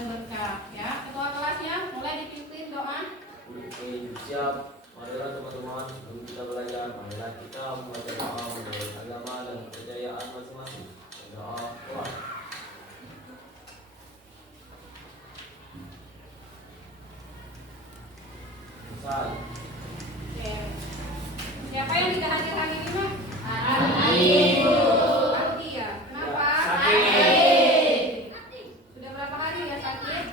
dan berkah. Ya, ketua kelasnya mulai dipimpin doa. Siap. Marilah teman-teman, sebelum kita belajar, marilah kita membaca doa menurut agama dan kepercayaan masing-masing. Doa Tuhan. Selesai. Oke. Siapa yang tidak hadir hari ini, Mak? Arti ya. Kenapa? Sakit. Sudah berapa hari ya sakit?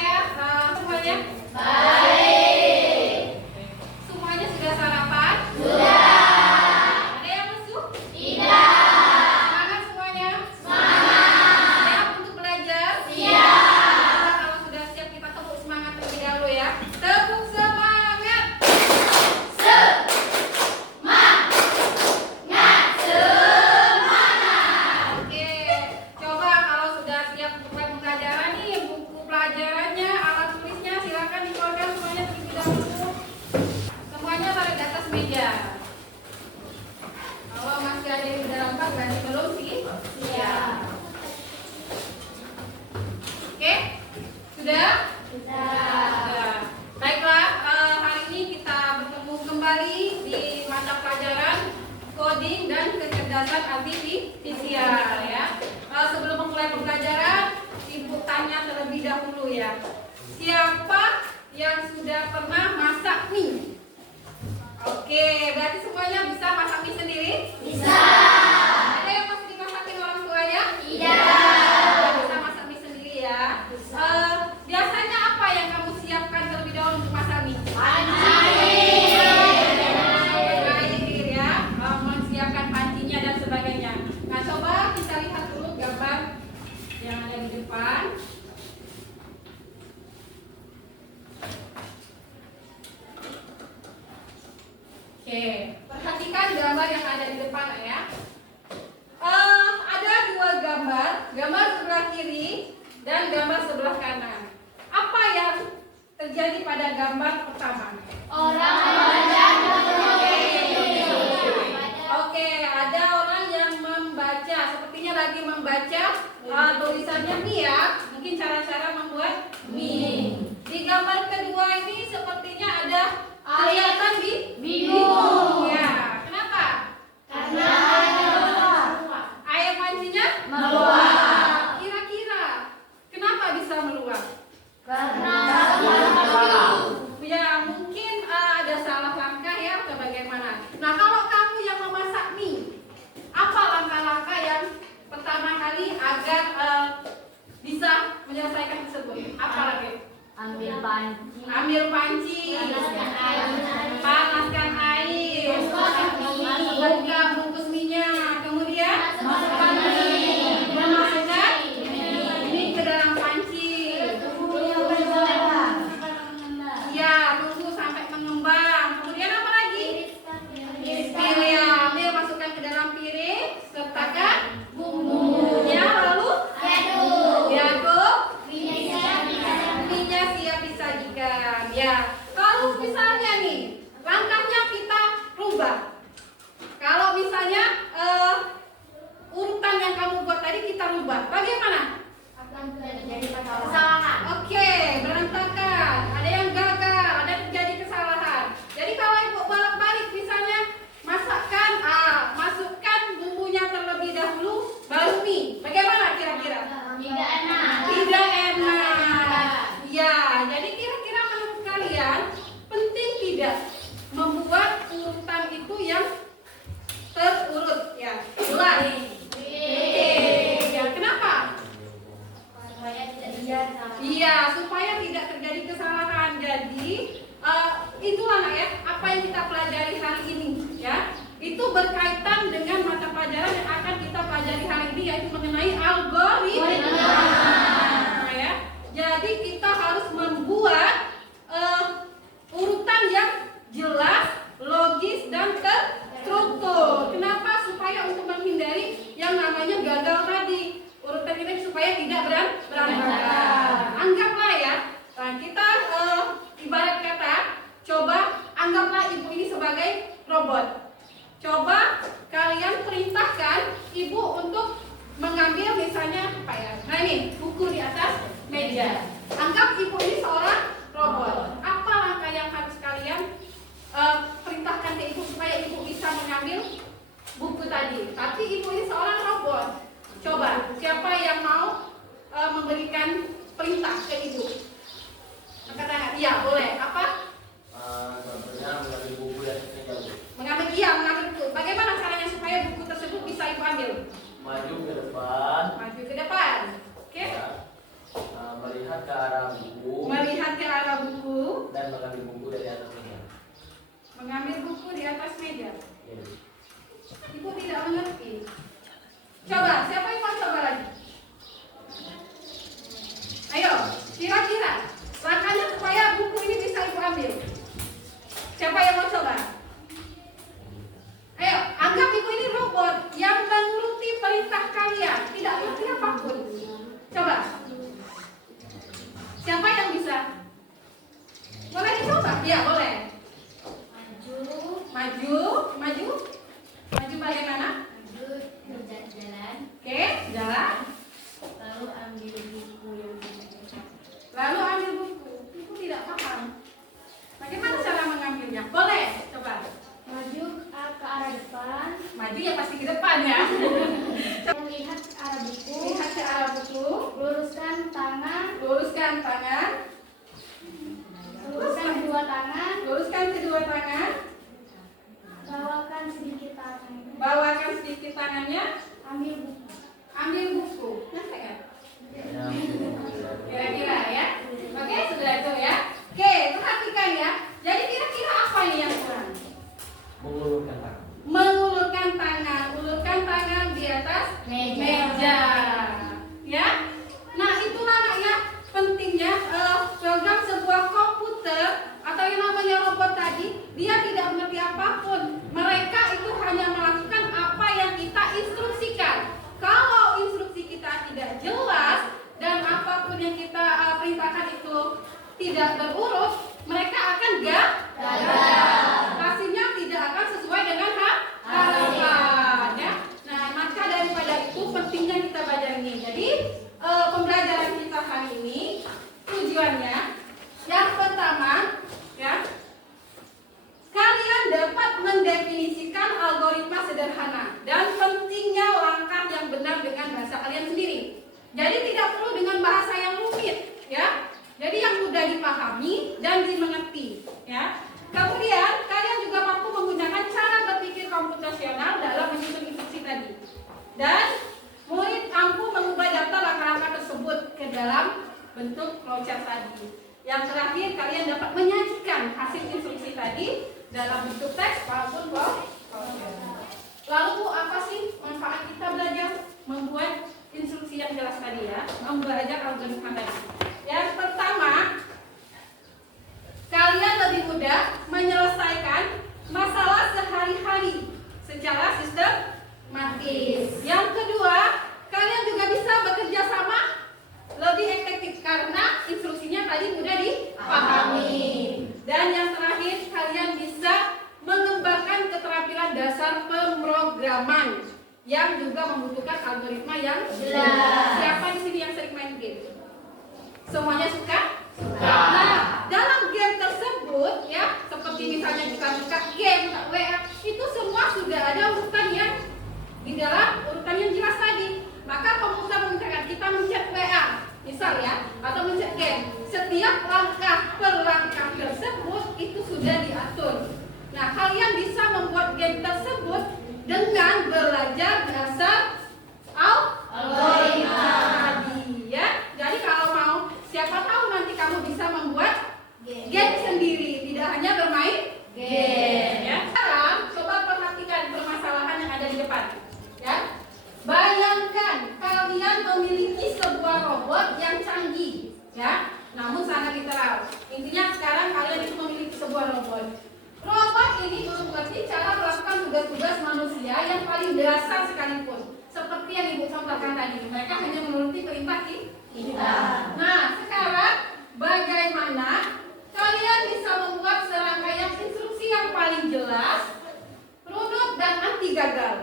Ya, semuanya? Baik. Semuanya sudah sarapan? Sudah. Ada yang masuk? Tidak. Semangat semuanya? Semangat. Siap untuk belajar? Siap. Nah, kalau sudah siap kita tepuk semangat terlebih dahulu ya. Tepuk semangat. Oke, coba kalau sudah siap untuk pembelajaran nih, buku pelajarannya, alat tulisnya silakan dikeluarkan semuanya terlebih dahulu. Semuanya taruh di atas meja. Kalau masih ada yang di dalam bag, ganti belum sih? Siap. Oke, sudah? Sudah. Baiklah, hari ini kita bertemu kembali di mata pelajaran coding dan kecerdasan artifisial ya. Sebelum memulai pembelajaran, Ibu tanya terlebih dahulu ya. Siapa yang sudah pernah masak mie? Oke, berarti semuanya bisa masak mie sendiri? Bisa. Ada yang masih dimasakin orang tuanya? Tidak. Bisa masak mie sendiri ya. Biasanya apa yang kamu siapkan terlebih dahulu untuk masak mie? Air ya, menyiapkan pancinya dan sebagainya. Nah, coba kita lihat dulu gambar yang ada di depan. Oke, perhatikan gambar yang ada di depan ya. Ada dua gambar, gambar sebelah kiri dan gambar sebelah kanan. Apa yang terjadi pada gambar pertama? Orang membaca. Oke, ada orang yang membaca, sepertinya lagi membaca tulisannya mie ya. Mungkin cara-cara membuat mie. Di gambar kedua ini sepertinya ada kelihatan Bingung. Ya, kenapa? Karena Air pancinya meluap. Kira-kira kenapa bisa meluap? Karena Ya, mungkin ada salah langkah ya atau bagaimana. Nah, kalau kamu yang memasak mie, apa langkah-langkah yang pertama kali agar bisa menyelesaikan tersebut? Apa lagi? ambil panci. Ambil panci, panaskan air, buka bungkus minyak, kemudian masukkan mie ke dalam panci. Ya, tunggu sampai mengembang. Kemudian apa lagi? Ambil, masukkan ke dalam piring, sertakan bumbunya, lalu diaduk. Minyak siap disajikan. Ya, kalau misalnya nih langkahnya kita rubah. Kalau misalnya urutan yang kamu buat tadi kita rubah, bagaimana? Kesalahan. Oke, berantakan. Ada yang gagal, ada yang terjadi kesalahan. Jadi kalau ibu balik misalnya masukkan bumbunya terlebih dahulu, baru mie. Bagaimana kira-kira? Tidak enak. Tidak enak. Ya, jadi kira-kira menurut kalian penting tidak membuat urutan itu yang terurut ya? Jelas. Ya, kenapa? Iya, supaya tidak terjadi kesalahan. Jadi itulah ya apa yang kita pelajari hari ini ya. Itu berkaitan dengan mata pelajaran yang akan kita pelajari hari ini, yaitu mengenai algoritma. Ya. Jadi kita harus membuat urutan yang jelas, logis dan terstruktur. Kenapa? Supaya untuk menghindari yang namanya gagal tadi. Urutan ini supaya tidak berantakan. Anggaplah ya, nah kita ibarat kata, coba anggaplah ibu ini sebagai robot. Coba kalian perintahkan ibu untuk perintah ke ibu. Angkat tangan. Iya, boleh. Apa? Contohnya mengambil buku di atas meja, Bu. Mengambil buku. Bagaimana caranya supaya buku tersebut bisa ibu ambil? Maju ke depan. Maju ke depan. Oke? Ya. Melihat ke arah buku. Melihat ke arah buku. Dan mengambil buku dari atas meja. Mengambil buku di atas meja. Ya. Ibu tidak mengerti. Coba, siapa yang mau coba lagi? Ayo, kira-kira langkahnya supaya buku ini bisa ibu ambil. Siapa yang mau coba? Ayo, anggap ibu ini robot yang menuruti perintah kalian, tidak mengerti apapun. Coba. Siapa yang bisa? Boleh dicoba? Iya, boleh. Maju bagaimana? Maju berjalan. Oke, jalan. Lalu ambil buku yang dibaca. Lalu ambil buku. Ibu tidak paham. Bagaimana cara mengambilnya? Boleh, coba. Maju ke arah depan. Maju ya pasti ke depan ya. Melihat ke arah buku. Lihat ke arah buku. Luruskan tangan. Luruskan tangan. Luruskan kedua tangan. Luruskan kedua tangan. Bawakan sedikit tangan. Bawakan sedikit tangannya. Ambil buku. Ambil buku. Nyampe kan? Ya. Kira-kira ya. Oke, sudah itu ya. Oke, perhatikan ya. Jadi kira-kira apa ini yang kurang? Mengulurkan tangan. Mengulurkan tangan. Ulurkan tangan di atas meja. Ya. Nah, itulah anak ya pentingnya program sebuah komputer atau yang namanya robot tadi, dia tidak mengerti apapun. Mereka itu hanya melakukan apa yang kita instruksikan. Kalau instruksi kita tidak jelas dan apapun yang kita perintahkan itu tidak berurus, mereka akan gagal. Hasilnya tidak akan sesuai dengan harapan ya. Nah, maka daripada itu pentingnya kita belajar ini. Jadi pembelajaran kita hari ini tujuannya yang pertama ya, kalian dapat mendefinisikan algoritma sederhana dan pentingnya langkah yang benar dengan bahasa kalian sendiri. Jadi tidak perlu dengan bahasa yang rumit ya. Jadi yang mudah dipahami dan dimengerti ya. Kemudian kalian juga mampu menggunakan cara berpikir komputasional dalam menyusun instruksi tadi. Dan murid mampu mengubah daftar langkah-langkah tersebut ke dalam bentuk flowchart tadi. Yang terakhir, kalian dapat menyajikan hasil instruksi tadi dalam bentuk teks maupun flowchart. Lalu Bu, apa sih manfaat kita belajar membuat instruksi yang jelas tadi ya, belajar algoritma tadi? Yang pertama, kalian lebih mudah menyelesaikan masalah sehari-hari secara sistematis. Yang kedua, kalian juga bisa bekerja sama lebih efektif karena instruksinya tadi mudah dipahami. Dan yang terakhir, kalian bisa mengembangkan keterampilan dasar pemrograman yang juga membutuhkan algoritma yang jelas. Siapa di sini yang sering main game? Semuanya suka? Nah, dalam game tersebut ya, seperti misalnya buka game, buka WA, itu semua sudah ada urutan yang di dalam urutan yang jelas tadi. Maka komputer memudahkan kita mencet WA, misal ya, atau mencet game. Setiap langkah per langkah tersebut itu sudah diatur. Nah, kalian bisa membuat game tersebut dengan belajar dasar algoritma tadi ya. Jadi kalau mau, siapa tahu nanti kamu bisa membuat game sendiri, tidak hanya bermain game ya. Sekarang coba perhatikan permasalahan yang ada di depan ya. Bayangkan kalian memiliki sebuah robot yang canggih ya, namun sangat literal. Intinya sekarang kalian itu memiliki sebuah robot. Robot ini belum mengerti cara melakukan tugas-tugas manusia yang paling dasar sekalipun. Seperti yang Ibu contohkan tadi, mereka hanya menuruti perintah kita. Nah, sekarang bagaimana kalian bisa membuat serangkaian instruksi yang paling jelas, runut dan anti gagal,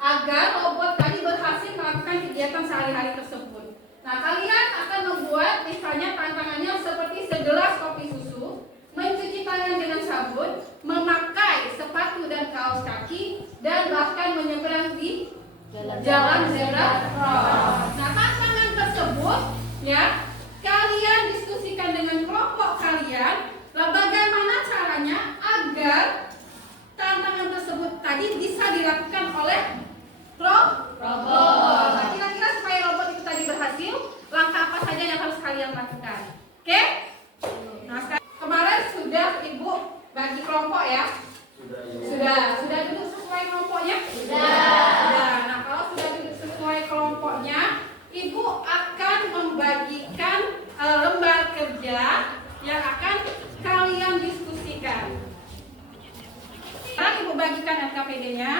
agar robot tadi berhasil melakukan kegiatan sehari-hari tersebut. Nah, kalian akan membuat misalnya tantangannya seperti segelas kopi susu, mencuci tangan dengan sabun, memakai sepatu dan kaos kaki, dan bahkan menyeberang di jalan zebra cross. Nah, tantangan tersebut ya, kalian diskusikan dengan kelompok kalian, lah bagaimana caranya agar tantangan tersebut tadi bisa dilakukan oleh robot. Nah, kira-kira supaya robot itu tadi berhasil, langkah apa saja yang harus kalian lakukan? Oke? Nah, kemarin sudah Ibu bagi kelompok ya? Sudah duduk sesuai kelompoknya? Sudah. Nah, kalau sudah duduk sesuai kelompoknya, Ibu akan membagikan lembar kerja yang akan kalian diskusikan. Sekarang Ibu bagikan LKPD-nya.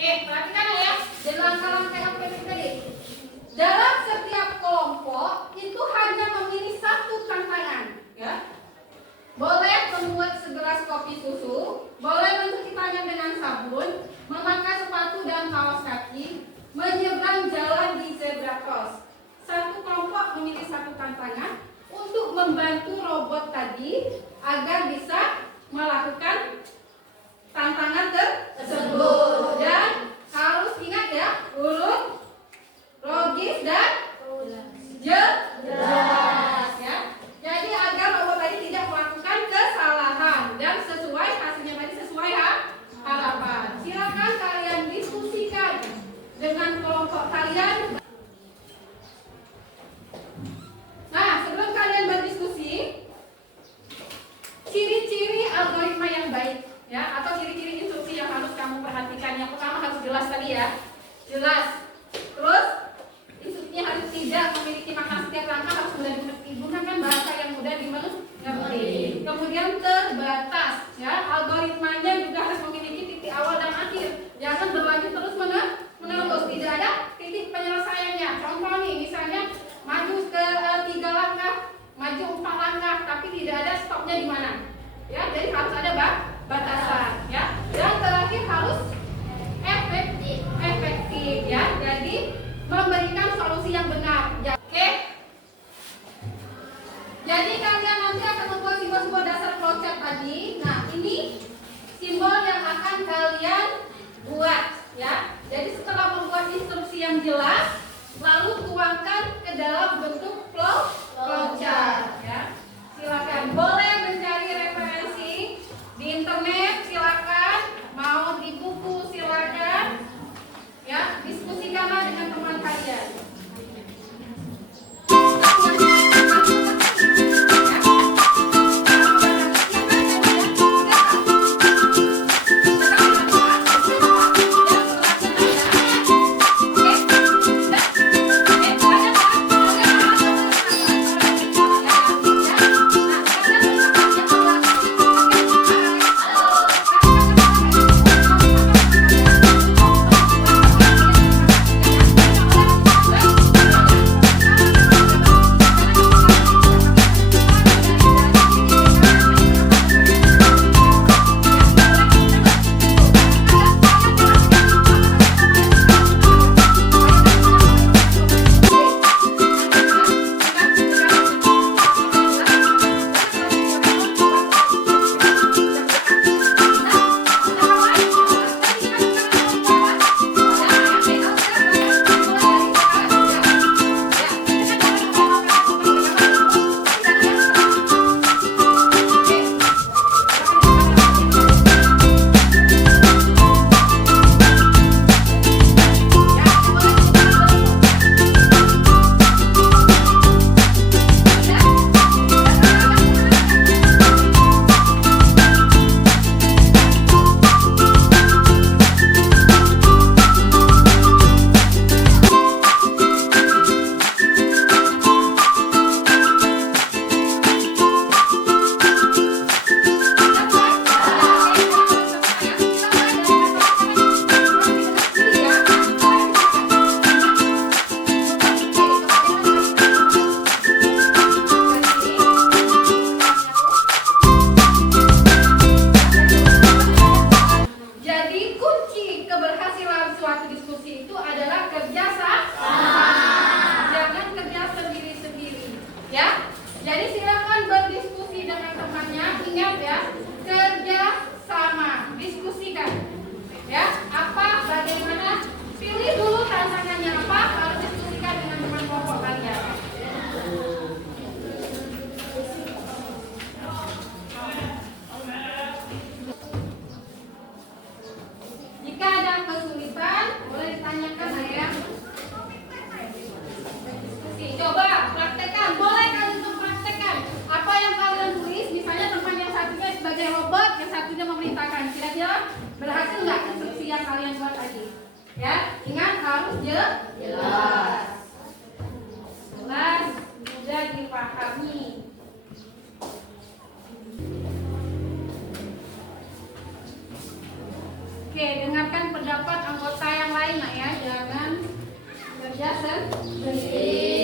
Perhatikan ya, dan langkah-langkah LKPD tadi. Dalam setiap kelompok itu hanya memilih satu tantangan, ya. Boleh membuat segelas kopi susu, boleh mencuci tangan dengan sabun, memakai sepatu dan kaos kaki, menyeberang jalan di zebra cross. Satu kelompok memilih satu tantangan untuk membantu robot tadi agar bisa melakukan tantangan tersebut. Dan harus ingat ya, urut, logis dan jelas ya. Jadi agar robot tadi tidak melakukan kesalahan dan sesuai hasilnya tadi sesuai harapan. Silakan kalian diskusikan dengan kelompok kalian. Nah, sebelum kalian berdiskusi, ciri-ciri algoritma yang baik ya, atau ciri-ciri instruksi yang harus kamu perhatikan. Yang pertama harus jelas tadi ya, jelas. Terus instruksinya harus tidak memiliki makna, setiap langkah harus mudah dimengerti, gunakan bahasa yang mudah dimengerti. Kemudian terbatas ya, algoritmanya juga harus memiliki titik awal dan akhir, jangan berlanjut terus menerus, tidak ada titik penyelesaiannya. Contoh nih, misalnya maju ke 3 langkah, maju 4 langkah, tapi tidak ada stopnya di mana ya. Jadi harus ada batasan ya. Dan terakhir harus efektif ya. Jadi memberikan solusi yang benar. Oke. Jadi kalian nanti akan membuat simbol-simbol dasar flowchart tadi. Nah, ini simbol yang akan kalian buat ya. Jadi setelah membuat instruksi yang jelas, lalu tuangkan ke dalam bentuk flowchart ya. Silakan boleh mencari referensi di internet, silakan, mau di buku silakan ya, diskusikanlah dengan teman kalian. ingat ya, kerja sama, diskusikan. Ya, apa, bagaimana? Pilih dulu tantangannya apa, lalu diskusikan dengan teman kelompok kalian. Jika ada kesulitan, boleh ditanyakan ya. Coba praktekkan, boleh kalian untuk praktekkan apa yang kalian tulis. Misalnya teman yang satunya sebagai robot, yang satunya memerintahkan. Kira-kira berhasil nggak instruksi yang kalian buat tadi? Ya, ingat harus jelas, mudah dipahami. Oke, dengarkan pendapat anggota yang lain nak ya, jangan kerja sendiri.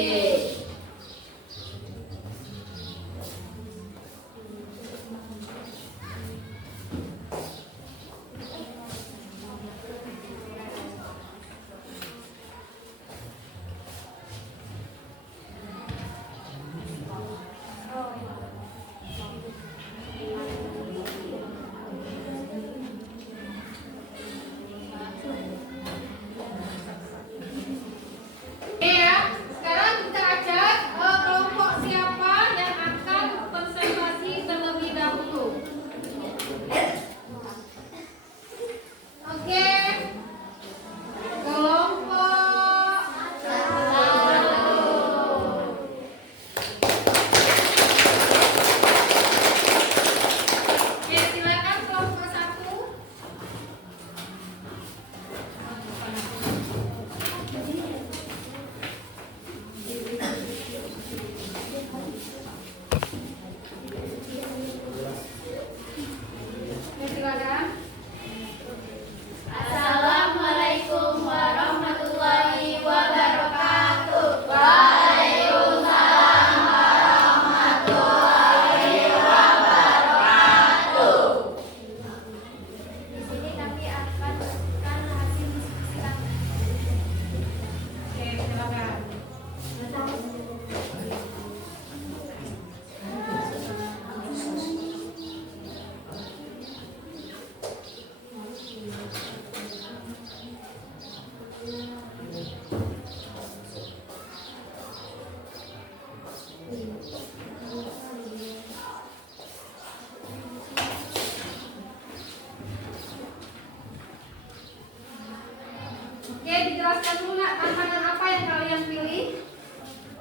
Oke, dijelaskan dulu nak, tantangan apa yang kalian pilih?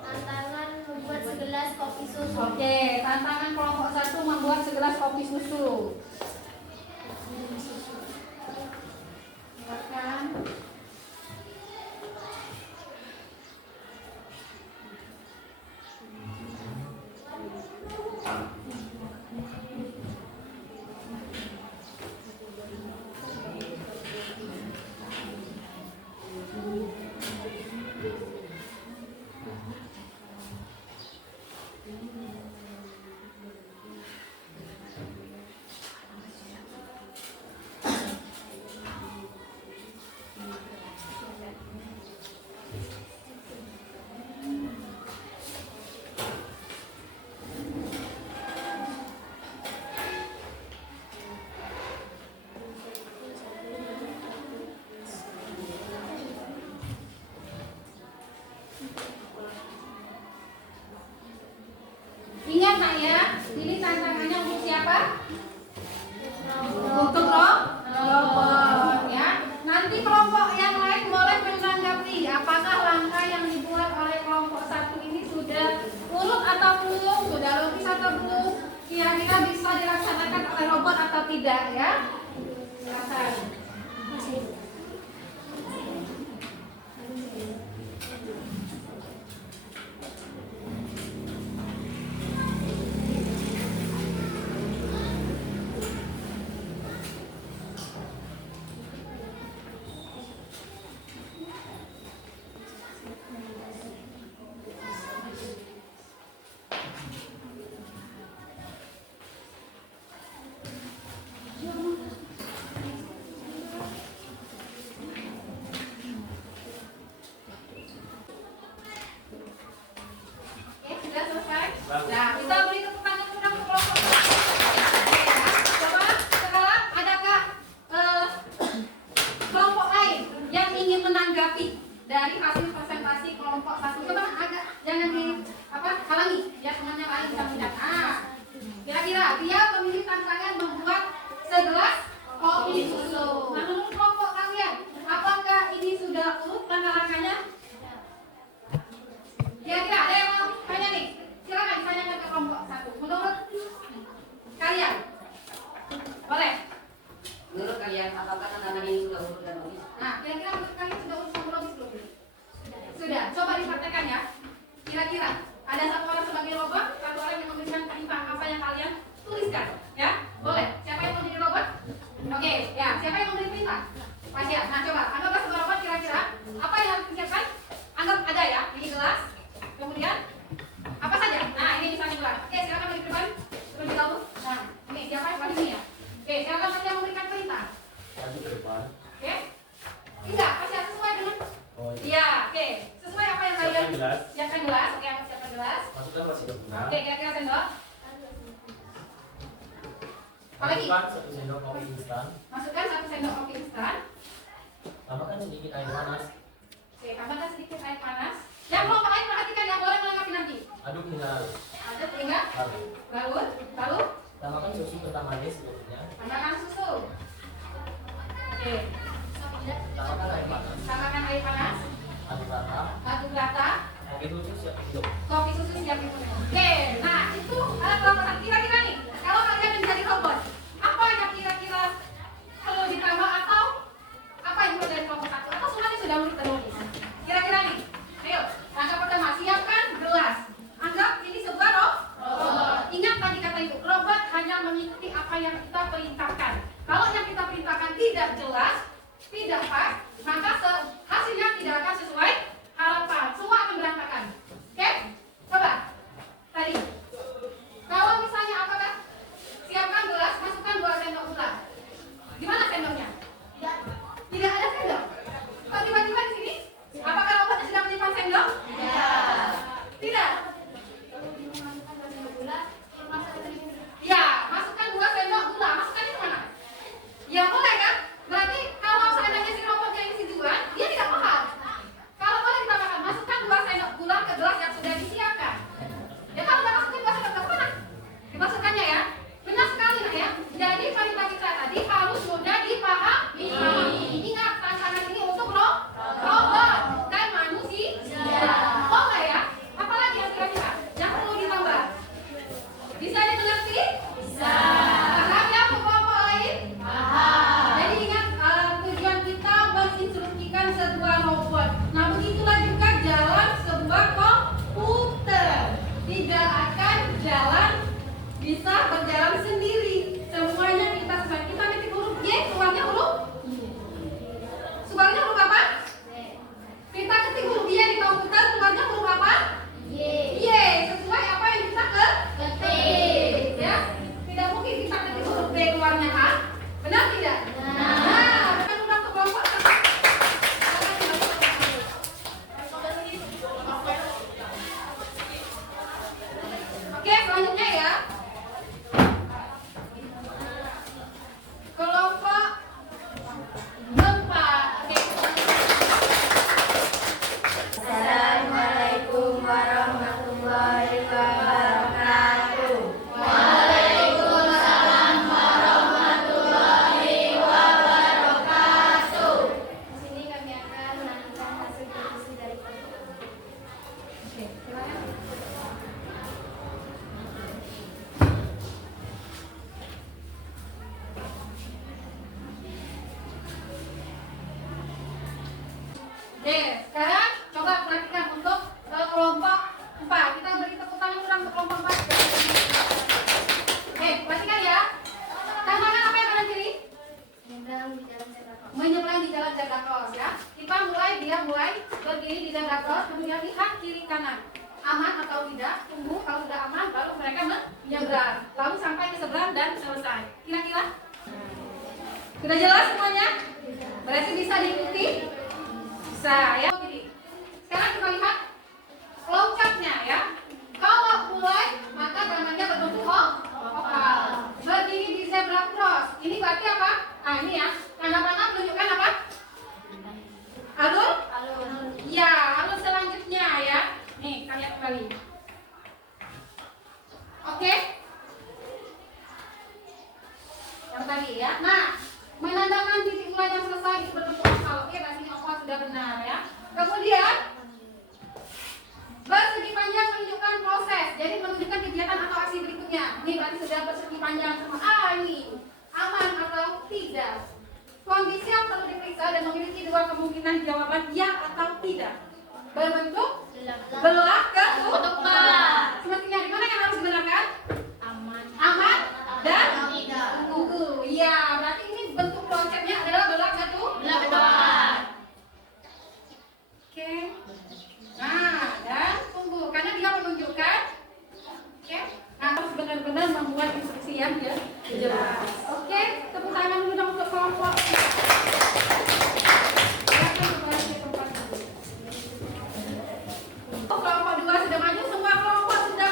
Tantangan membuat segelas kopi susu. Oke, tantangan kelompok 1 membuat segelas kopi susu. Silakan. Ingat nak ya, ini tantangannya untuk siapa? Untuk robot ya. Nanti kelompok yang lain boleh menanggapi apakah langkah yang dibuat oleh kelompok 1 ini sudah urut atau belum, sudah logis atau belum, kira-kira bisa dilaksanakan oleh robot atau tidak ya. Silakan. masukkan 2 sendok gula. Oke, kira-kira sendok. Apalagi? Masukkan 1 sendok kopi instan. Masukkan 1 sendok kopi instan. Tambahkan sedikit air panas. Oke, tambahkan sedikit air panas. Yang belum pakai perhatikan, yang boleh melengkapi nanti. Aduk hingga larut. Aduk hingga larut. Lalu Tambahkan susu kental manis secukupnya. tambahkan susu. Oke, Tambahkan air panas. tambahkan air panas. Aduk rata. Aduk rata. Kopi susu siap dihidup. Kopi susu siap diminum. Oke, nah itu ada kelompokan. Kira-kira nih, kalau kalian menjadi robot, apa yang kira-kira perlu ditambah atau apa yang perlu dari kelompok 1? Atau semuanya sudah ternulis? Kira-kira nih, ayo, langkah pertama, siapkan gelas. Anggap ini sebuah robot. Ingat tadi kata itu, robot hanya mengikuti apa yang kita perintahkan. Kalau yang kita perintahkan tidak jelas, tidak pas, maka hasilnya tidak akan sesuai harapan. Semua akan berantakan. Oke? Coba. Tadi. Kalau misalnya apakah siapkan gelas, masukkan 2 sendok gula. Gimana sendoknya? Tidak ada sendok. Kok tiba-tiba di sini? Apakah robot sedang menyimpan sendok? Tidak. Ya, masukkan 2 sendok gula. Masukkan di mana? Ya boleh kan? Berarti kalau seandainya si robotnya ini si Juan, dia tidak paham. Kalau boleh ditambahkan, masukkan 2 sendok gula ke gelas yang sudah disiapkan. Ya kalau udah masukin 2 sendok gula mana? Dimasukkannya ya. Benar sekali nak ya. Jadi perintah kita tadi harus mudah dipahami. Ingat tantangan ini untuk robot dan manusia. Oh enggak ya? Apalagi yang kira-kira yang perlu ditambah? Bisa dimengerti? Bisa. Paham ya kelompok lain? Paham. Jadi ingat tujuan kita menginstruksikan sebuah robot. Nah begitulah juga jalan sebuah komputer. Tidak akan jalan bisa berjalan sendiri. Semuanya kita sesuai. Kita ketik huruf Y, keluarnya huruf. Keluarnya huruf apa? Kita ketik huruf Y di komputer, keluarnya huruf apa? Y. Sesuai apa yang kita ketik. Ya. Tidak mungkin kita ketik huruf B keluarnya A. Benar tidak? Nah, bukan udah ke kelompok. Oke, selanjutnya ya. Kelompok 4. Oke. Assalamualaikum warahmatullahi wabarakatuh. Di sini kami akan menanyakan hasil diskusi dari kelompok. Oke, silakan. Oke, sekarang coba perhatikan untuk kelompok 4. Kita beri tepuk tangan kurang untuk kelompok 4. Oke, perhatikan ya. Tantangan apa yang kanan kiri? Menyeberang di jalan Zebra. Menyeberang di jalan zebra cross ya. Kita mulai berdiri di zebra cross, kemudian lihat kiri kanan. Aman atau tidak? Tunggu kalau sudah aman baru mereka menyeberang. Lalu sampai ke seberang dan selesai. Kira-kira? Sudah jelas semuanya? Berarti bisa diikuti? Bisa ya. Sekarang kita lihat loncatnya ya. Kalau mulai maka gambarnya berbentuk oval. Berdiri di zebra cross. Ini berarti apa? Nah ini ya. Tanda-tanda menunjukkan apa? Alur? Ya, alur selanjutnya ya. Nih, kalian kembali. Oke? Yang tadi ya. Nah, menandakan titik mulai dan selesai itu berbentuk oval. Oke, berarti oval sudah benar ya. Kemudian bersegi panjang menunjukkan proses. Jadi menunjukkan kegiatan atau aksi berikutnya. Ini berarti sudah bersegi panjang semua. Ini aman atau tidak. Kondisi yang perlu diperiksa dan memiliki 2 kemungkinan jawaban ya atau tidak. Berbentuk belah ketupat. Semestinya di mana yang harus dibenarkan? Aman dan tunggu. Iya, berarti ini bentuk loncatnya adalah belah ketupat. Oke. Nah, dan tunggu karena dia menunjukkan. Oke. Nah, harus benar-benar membuat instruksi yang jelas. Oke, tepuk tangan dulu dong untuk kelompok. Silakan kembali ke tempat dulu. Oh, kelompok 2 sudah maju, semua kelompok sudah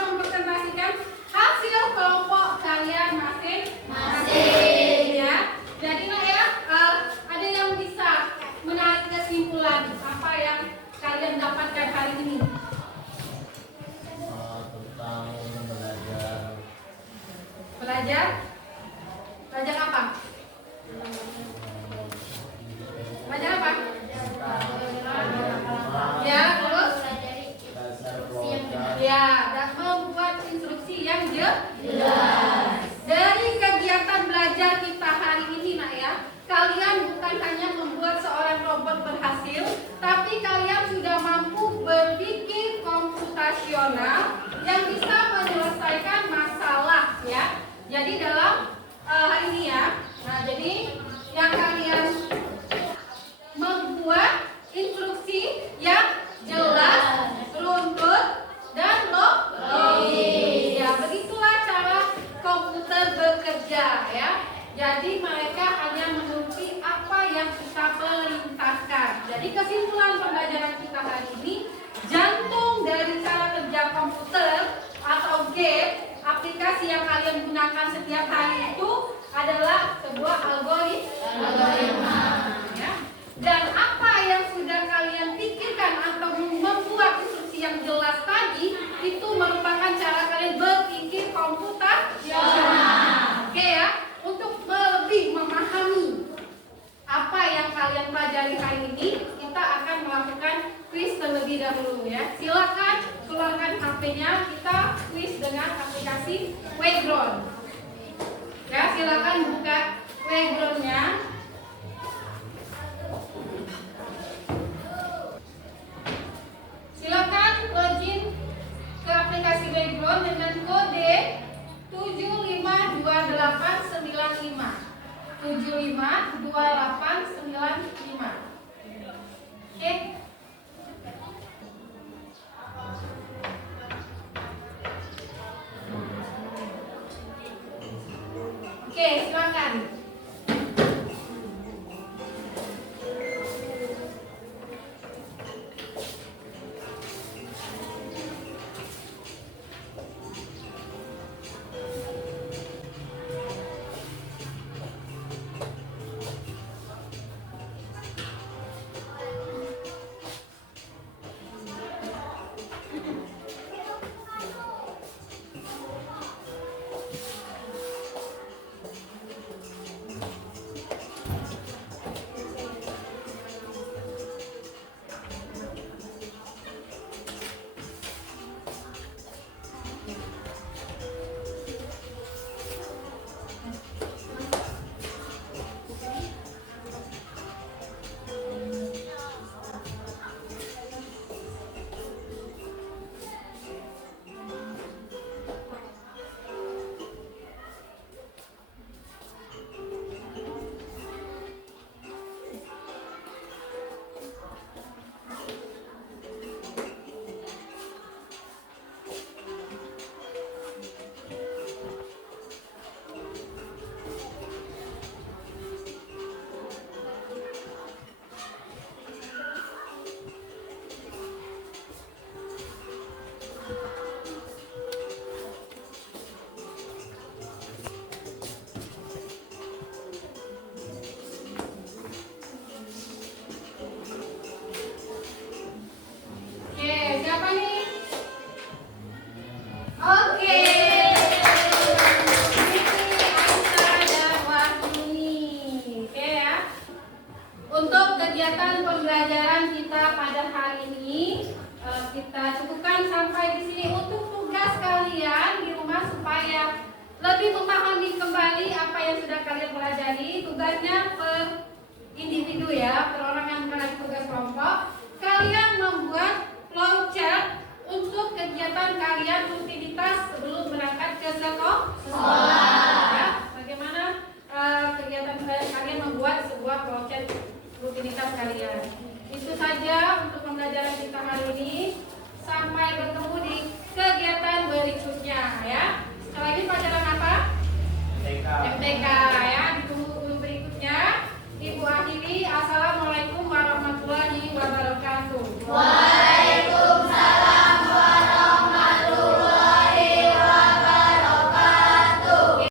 belajar apa? Belajar apa? Ya, terus ya, dan membuat instruksi yang jelas. Dari kegiatan belajar kita hari ini nak ya, kalian bukan hanya membuat seorang robot berhasil, tapi kalian sudah mampu berpikir komputasional yang bisa menyelesaikan masalah ya. Jadi dalam hari ini ya, nah jadi yang kalian membuat instruksi yang jelas, runtut, dan logis. Ya, begitulah cara komputer bekerja ya. Jadi mereka hanya menuruti apa yang kita perintahkan. Jadi kesimpulan pembelajaran kita hari ini, jantung dari cara kerja komputer atau game, aplikasi yang kalian gunakan setiap hari itu adalah sebuah algoritma. Ya. Dan apa yang sudah kalian pikirkan atau membuat instruksi yang jelas tadi, itu merupakan cara kalian berpikir komputasional. Oke ya. Untuk lebih memahami apa yang kalian pelajari hari ini, kita akan melakukan kuis terlebih dahulu ya. Silakan keluarkan HP-nya, kita kuis dengan aplikasi Playground. Ya, silakan buka Playground-nya. Silakan login ke aplikasi Playground dengan kode 752895. 752895. Oke. Oke, silakan. lebih memahami kembali apa yang sudah kalian pelajari. Tugasnya per individu ya, perorangan bukan lagi tugas kelompok. Kalian membuat flowchart untuk kegiatan kalian rutinitas sebelum berangkat ke sekolah. Ya, bagaimana kegiatan kalian membuat sebuah flowchart rutinitas kalian. Itu saja untuk pembelajaran kita hari ini. Sampai bertemu di kegiatan berikutnya ya.